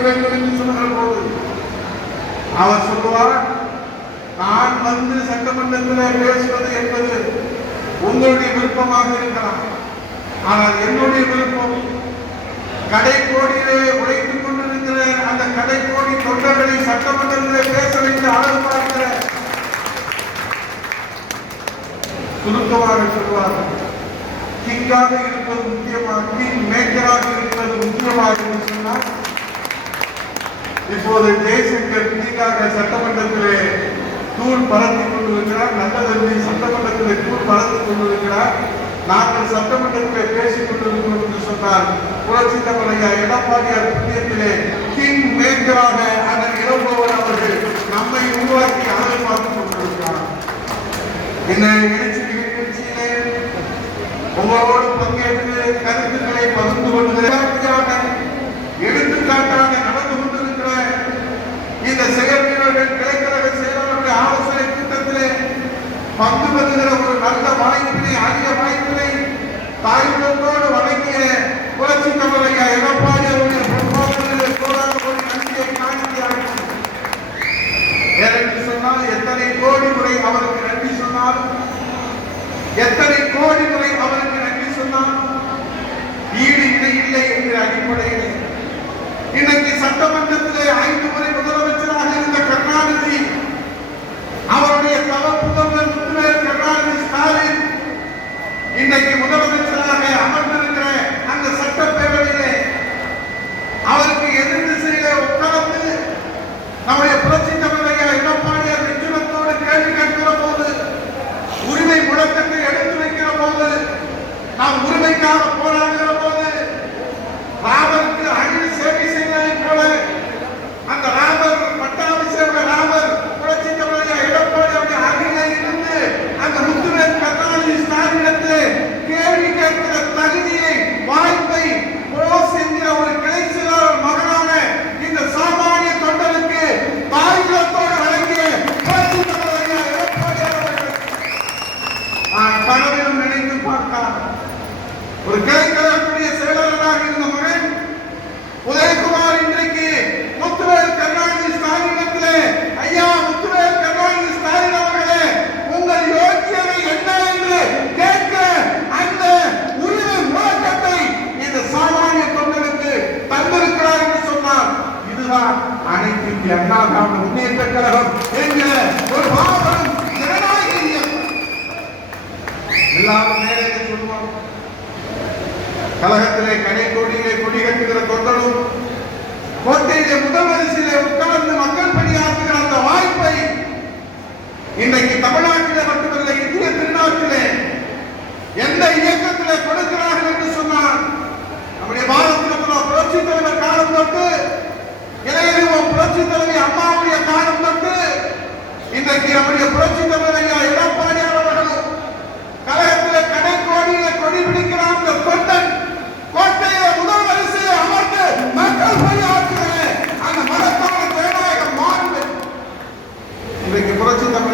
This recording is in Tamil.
வேண்டும் என்று சொல்லுகிற போது அவர் சொல்லுவார் நான் வந்து சட்டமன்றத்தில் பேசுவது என்பது உங்களுடைய விருப்பமாக இருக்கலாம். ஆனால் என்னுடைய விருப்பம் கடைக்கோடியிலே உழைத்துக் கொண்டிருக்கிற அந்த கடைக்கோடி தொண்டர்களை சட்டமன்றத்திலே பேச வைத்து அழகு பார்க்கிற சுருக்கமாக சொல்வார்கள் கிங்காக இருப்பது முக்கியமாக கிங் மேக்கராக இருப்பது முக்கியமாக என்று சொன்னால் இப்போது ஜெய்சங்கர் கிங்காக சட்டமன்றத்திலே தூள் பறத்திக் கொண்டிருக்கிறார். நல்லதென்று சட்டமன்றத்திலே தூள் பறத்துக் கொண்டிருக்கிறார். நாங்கள் சட்டமன்றத்திலே பேசிக் கொண்டிருக்கிறோம் என்று சொன்னார் புரட்சி தமிழையா எடப்பாடியார் புண்ணியத்திலே கிங் மேஜராக அதன் இளம்பவர் அவர்கள் நம்மை உருவாக்கி அழகு பார்த்துக் கொண்டிருக்கிறார். இந்த எழுச்சி நிகழ்ச்சியிலே உங்களோடு பங்கேற்று கருத்துக்களை பகிர்ந்து கொண்டு எடுத்துக்காட்டாக வாய்ப்பினை அரிய வாய்ப்பினை தாய்மொழியோடு வழங்கிய புரட்சி தமிழையா எடப்பாடி அவருடைய பொறுப்பாளர்களிலே கோடான கோடி நன்றியை காணிக்கிறார்கள் ஏனென்று சொன்னால் எத்தனை கோடி முறை அவருக்கு நன்றி சொன்னாலும் எத்தனை கோடி முறை அவருக்கு நன்றி சொன்னாலும் ஈடு இணை இல்லை என்கிற அடிப்படையில் இன்னைக்கு சட்டமன்றத்திலே ஐந்து முறை முதலமைச்சராக இருந்த கருணாநிதி அவருடைய தவ புதல்வர் முத்துவேல் கருணாநிதி ஸ்டாலின் இன்னைக்கு முதலமைச்சராக அமர்ந்திருக்கிற அந்த சட்டப்பேரவையிலே அவருக்கு எதிர் திசையிலே உட்கார்ந்து நம்முடைய புரட்சி தமிழையா எடப்பாடியார் நெஞ்சுரத்தோடு கேள்வி கேட்கிற போது உரிமை முழக்கத்தை எடுத்து வைக்கிற போது நாம் போராடுகிற போது ராமருக்கு அழில் சேவை செய்வதைப் போல அந்த ராமர் பட்டாபிஷேக ராமர் புரட்சி தமிழையா எடப்பாடியாருடைய அருகிலே இருந்து அந்த முத்துவேல் கருணாநிதி ஸ்டாலினத்தை கேள்வி கேட்கிற தகுதியை வாய்ப்பை போஸ் என்கிற ஒரு கிளை செயலாளர் மகனான இந்த சாமானிய தொண்டனுக்கு தாய்களத்தோடு வழங்கிய புரட்சி தமிழையா அவர்கள். நான் கனவிலும் நினைத்து ஒரு கிளைக்கழகத்துடைய செயலாளராக இருந்த மகன் உதயகுமார் இன்றைக்கு முத்துவேல் கருணாநிதி ஸ்டாலினத்திலே ஐயா முத்துவேல் கருணாநிதி ஸ்டாலின் அவர்களே உங்கள் யோக்கியதை என்ன என்று கேட்க அந்த உரிமை முழக்கத்தை இந்த சாமானிய தொண்டனுக்கு தந்திருக்கிறார் என்று சொன்னார். இதுதான் அனைத்து இந்திய அண்ணா முன்னேற்ற கழகத்திலே கடை கோடியிலே கொடி கட்டுகிற தொண்டனும் கோட்டையிலே முதல் வரிசையிலே உட்கார